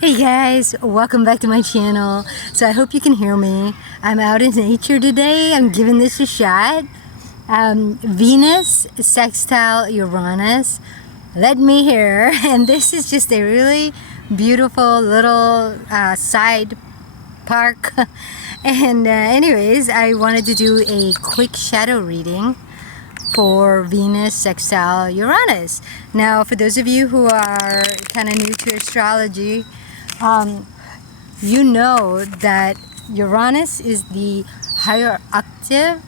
Hey guys, welcome back to my channel. So I hope you can hear me. I'm out in nature today. I'm giving this a shot. Venus, sextile Uranus, let me hear. And this is just a really beautiful little side park. And anyways, I wanted to do a quick shadow reading for Venus sextile Uranus. Now, for those of you who are kind of new to astrology, you know that Uranus is the higher octave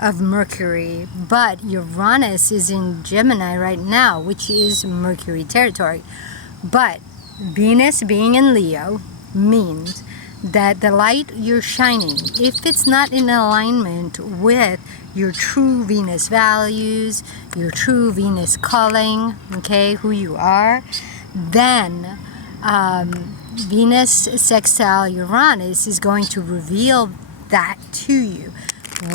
of Mercury, but Uranus is in Gemini right now, which is Mercury territory. But Venus being in Leo means that the light you're shining, if it's not in alignment with your true Venus values, your true Venus calling, okay, who you are, then Venus sextile Uranus is going to reveal that to you,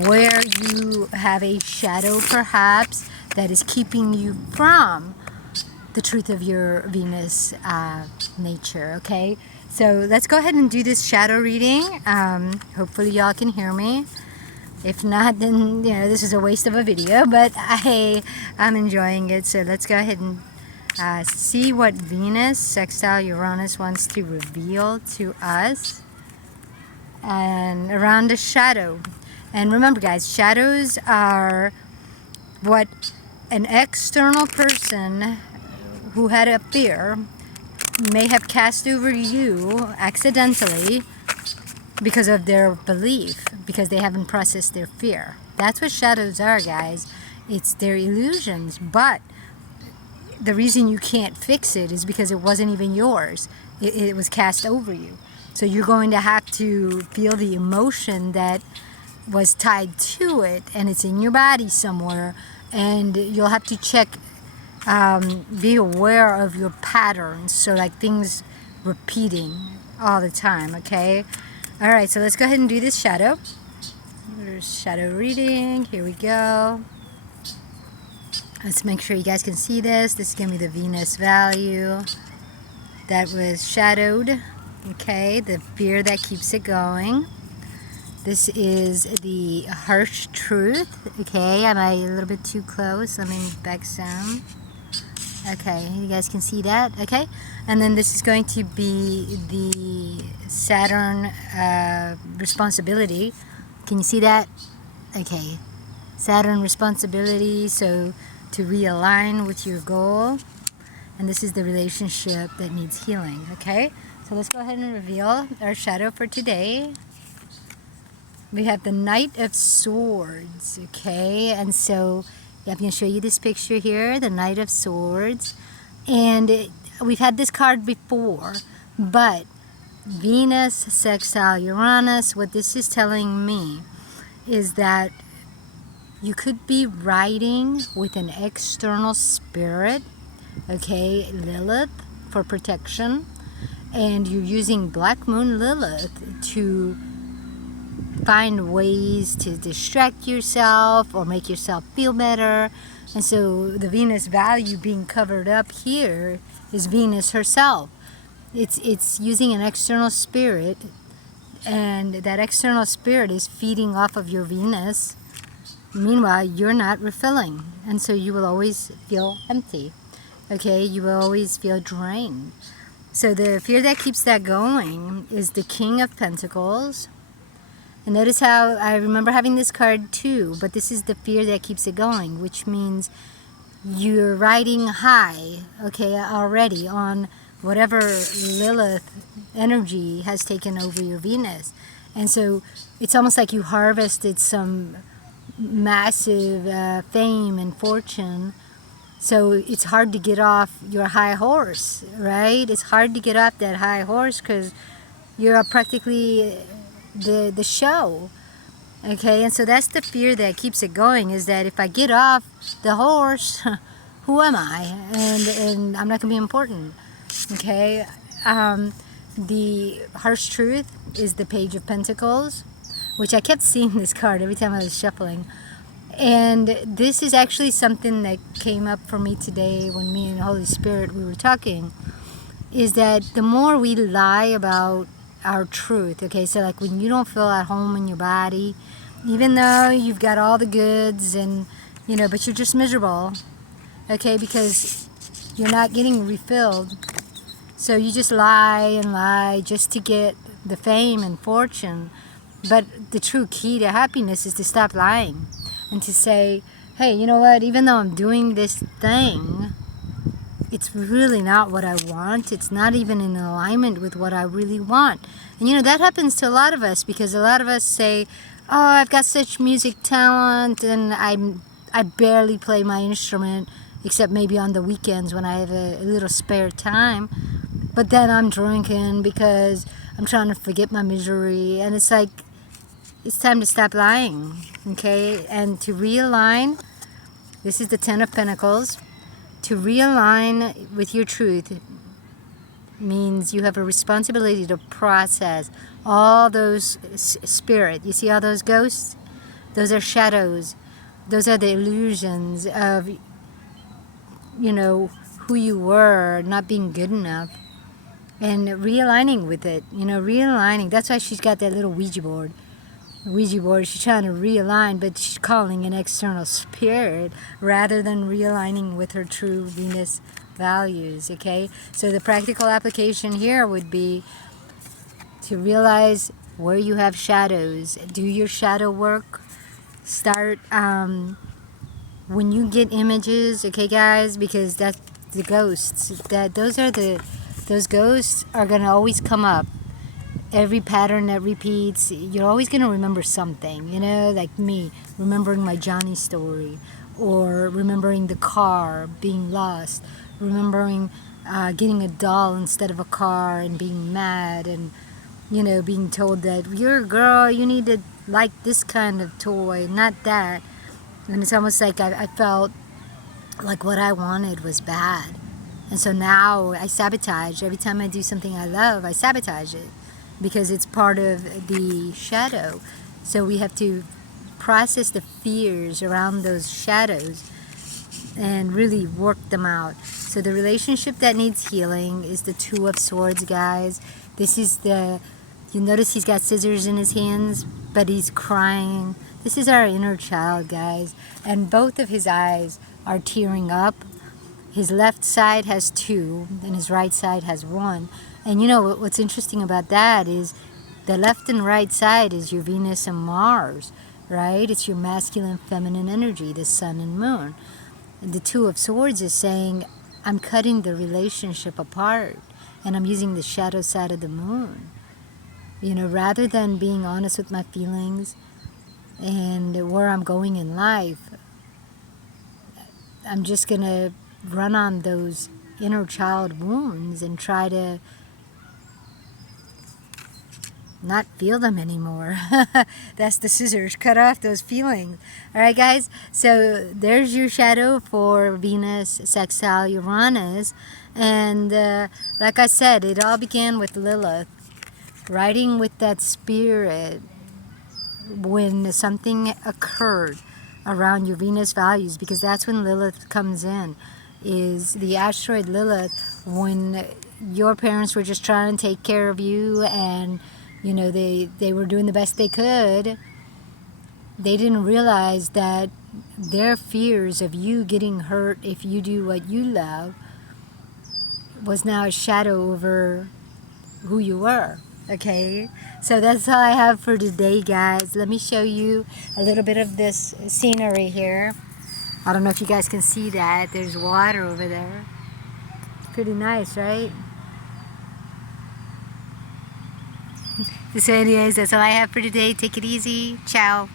where you have a shadow perhaps that is keeping you from the truth of your Venus nature, okay? So let's go ahead and do this shadow reading. Hopefully y'all can hear me. If not, then this is a waste of a video, but I'm enjoying it. So let's go ahead and see what Venus sextile Uranus wants to reveal to us and around the shadow. And remember guys, shadows are what an external person who had a fear may have cast over you accidentally because of their belief, because they haven't processed their fear. That's what shadows are, guys. It's their illusions, but the reason you can't fix it is because it wasn't even yours. It was cast over you. So you're going to have to feel the emotion that was tied to it, and it's in your body somewhere, and you'll have to check, be aware of your patterns, so like things repeating all the time, okay? Alright, so let's go ahead and do this shadow. There's shadow reading. Here we go. Let's make sure you guys can see this. This is going to be the Venus value that was shadowed. Okay, the fear that keeps it going. This is the harsh truth. Okay, am I a little bit too close? Let me back some. Okay, you guys can see that. Okay, and then this is going to be the Saturn responsibility. Can you see that? Okay, Saturn responsibility. So to realign with your goal, and this is the relationship that needs healing. Okay, so let's go ahead and reveal our shadow for today. We have the Knight of Swords. Okay, and so I'm going to show you this picture here, the Knight of Swords, and we've had this card before, but Venus sextile Uranus, what this is telling me is that you could be riding with an external spirit, okay, Lilith, for protection, and you're using Black Moon Lilith to find ways to distract yourself or make yourself feel better. And so the Venus value being covered up here is Venus herself. It's using an external spirit, and that external spirit is feeding off of your Venus. Meanwhile, you're not refilling, and so you will always feel empty. Okay, you will always feel drained. So the fear that keeps that going is the King of Pentacles. And notice how I remember having this card too, but this is the fear that keeps it going, which means you're riding high, okay, already on whatever Lilith energy has taken over your Venus. And so it's almost like you harvested some massive fame and fortune, so it's hard to get off your high horse, right? It's hard to get off that high horse because you're practically the show, okay? And so that's the fear that keeps it going, is that if I get off the horse, who am I? And I'm not gonna be important, okay? The harsh truth is the Page of Pentacles, which I kept seeing this card every time I was shuffling. And this is actually something that came up for me today when me and Holy Spirit, we were talking. is that the more we lie about our truth, okay, so like when you don't feel at home in your body, even though you've got all the goods and, you know, but you're just miserable, okay, because you're not getting refilled. So you just lie and lie just to get the fame and fortune. But the true key to happiness is to stop lying and to say, hey, you know what, even though I'm doing this thing, it's really not what I want. It's not even in alignment with what I really want. And you know, that happens to a lot of us, because a lot of us say, oh, I've got such music talent and I barely play my instrument, except maybe on the weekends when I have a little spare time. But then I'm drinking because I'm trying to forget my misery. And it's like, it's time to stop lying, okay? And to realign, this is the Ten of Pentacles. To realign with your truth means you have a responsibility to process all those spirit. You see all those ghosts? Those are shadows. Those are the illusions of, you know, who you were, not being good enough. And realigning with it, you know, realigning. That's why she's got that little Ouija board. She's trying to realign, but she's calling an external spirit rather than realigning with her true Venus values, okay? So the practical application here would be to realize where you have shadows. Do your shadow work. Start when you get images, okay, guys, because that's the ghosts. Those ghosts are going to always come up. Every pattern that repeats, you're always going to remember something, you know, like me, remembering my Johnny story, or remembering the car being lost, remembering getting a doll instead of a car and being mad, and, you know, being told that you're a girl, you need to like this kind of toy, not that. And it's almost like I felt like what I wanted was bad. And so now I sabotage. Every time I do something I love, I sabotage it, because it's part of the shadow. So we have to process the fears around those shadows and really work them out. So the relationship that needs healing is the Two of Swords, guys. This is you notice he's got scissors in his hands, but he's crying. This is our inner child, guys. And both of his eyes are tearing up. His left side has 2, and his right side has 1. And you know what's interesting about that is the left and right side is your Venus and Mars, right? It's your masculine, feminine energy, the sun and moon. And the Two of Swords is saying, I'm cutting the relationship apart, and I'm using the shadow side of the moon. You know, rather than being honest with my feelings and where I'm going in life, I'm just going to run on those inner child wounds and try to not feel them anymore. That's the scissors. Cut off those feelings. Alright, guys? So there's your shadow for Venus, sextile Uranus. And like I said, it all began with Lilith. Riding with that spirit when something occurred around your Venus values, because that's when Lilith comes in, is the asteroid Lilith, when your parents were just trying to take care of you, and you know they were doing the best they could. They didn't realize that their fears of you getting hurt if you do what you love was now a shadow over who you were. Okay, so that's all I have for today, guys. Let me show you a little bit of this scenery here. I don't know if you guys can see that. There's water over there. Pretty nice, right? So anyways, that's all I have for today. Take it easy. Ciao.